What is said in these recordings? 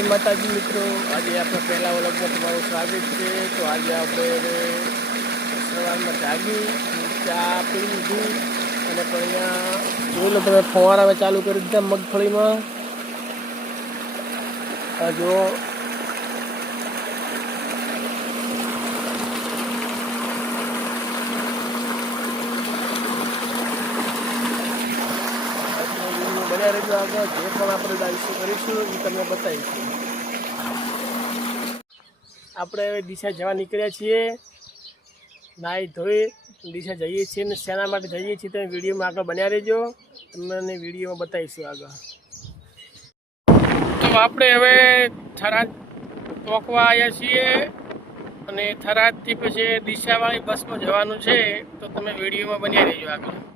જય માતાજી મિત્રો. આજે આપણે પહેલા વ્લોગમાં તમારું સ્વાગત છે. તો આજે આપણે સવારમાં જાગી, ચા પી લીધી અને પણ અહીંયા જોઈ લો તમે, ફવારા ચાલુ કરી દીધા મગફળીમાં. આ જો બન્યા રહેજો આગળ. જે પણ આપણે ડાન્સો કરીશું, એ તમને બતાવીશું. આપણે હવે દિશા જવા નીકળ્યા છીએ. નાહી ધોઈ દિશા જઈએ છીએ ને શેના માટે જઈએ છીએ તમે વિડીયોમાં આગળ બન્યા રહેજો. તમને વિડીયોમાં બતાવીશું આગળ. તો આપણે હવે થરાદ ચોકવા આવ્યા છીએ અને થરાદથી પછી દિશાવાળી બસમાં જવાનું છે. તો તમે વિડીયોમાં બન્યા રહેજો આગળ.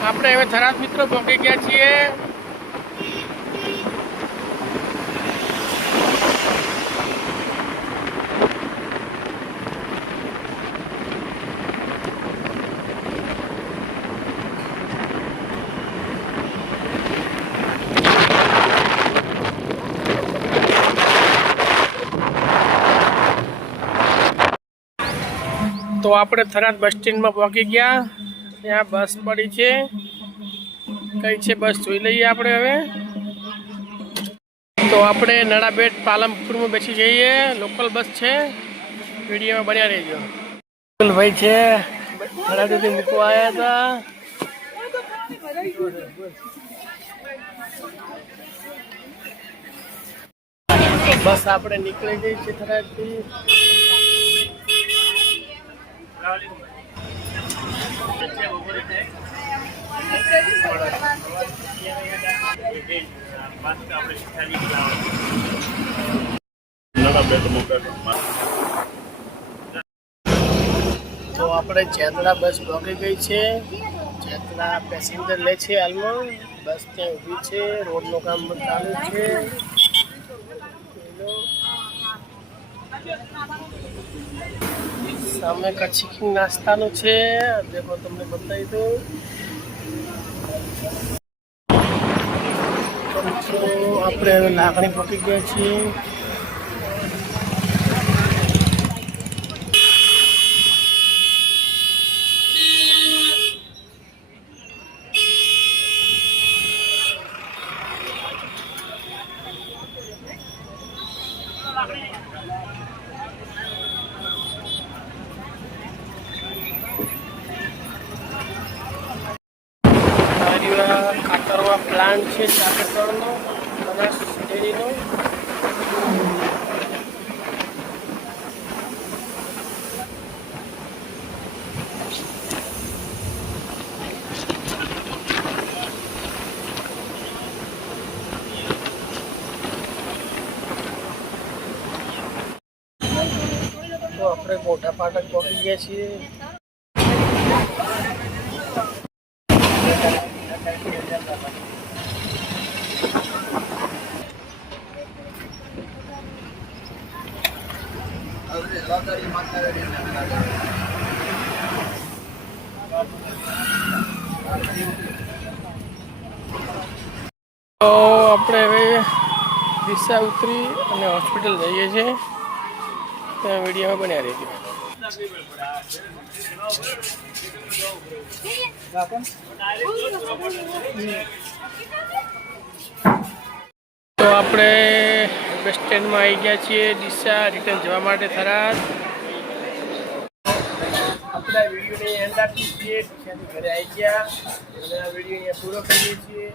આપણે હવે થરાદ મિત્રો પહોંચી ગયા છીએ. તો આપણે થરાદ બસ સ્ટેન્ડમાં પહોંચી ગયા. ત્યાં બસ પડી છે. કઈ છે બસ જોઈ લઈએ આપણે હવે. તો આપણે નડાબેટ પાલનપુરમાં બેસી જઈએ. લોકલ બસ છે. વિડીયોમાં બન્યા રહેજો. ભાઈ છે નડાબેટથી મૂકવા આવ્યા હતા. બસ આપણે નીકળી ગઈ છે થરાદથી તો આપણે ચેતરા બસ પહોંચી ગઈ છે. ચેતરા પેસેન્જર લે છે હાલમાં. બસ ત્યાં ઊભી છે. રોડનું કામ ચાલુ છે. સામે કચ્છી નાસ્તાનું છે. દેખો તમને બતાવી દઉં. આપણે હવે લાકડી પકી ગયા છીએ મારીવા કાતરવા પ્લાન્ટ છે ચાકરનો બનાસ ડેરીનો તો આપણે મોટા પાટક પહોંચી ગયા છીએ તો આપણે હવે દિશા ઉતરી અને હોસ્પિટલ જઈએ છીએ. ત્યાં વીડિયો બન્યા રહીએ તો આપણે બસ સ્ટેન્ડમાં આવી ગયા છીએ. ડીસા રિટર્ન જવા માટે થરાદ. આપણા વિડીયોની એન્ડ આપી છીએ. ડીસાથી ઘરે આવી ગયા. અને વીડિયો અહીંયા પૂરો કરીએ છીએ.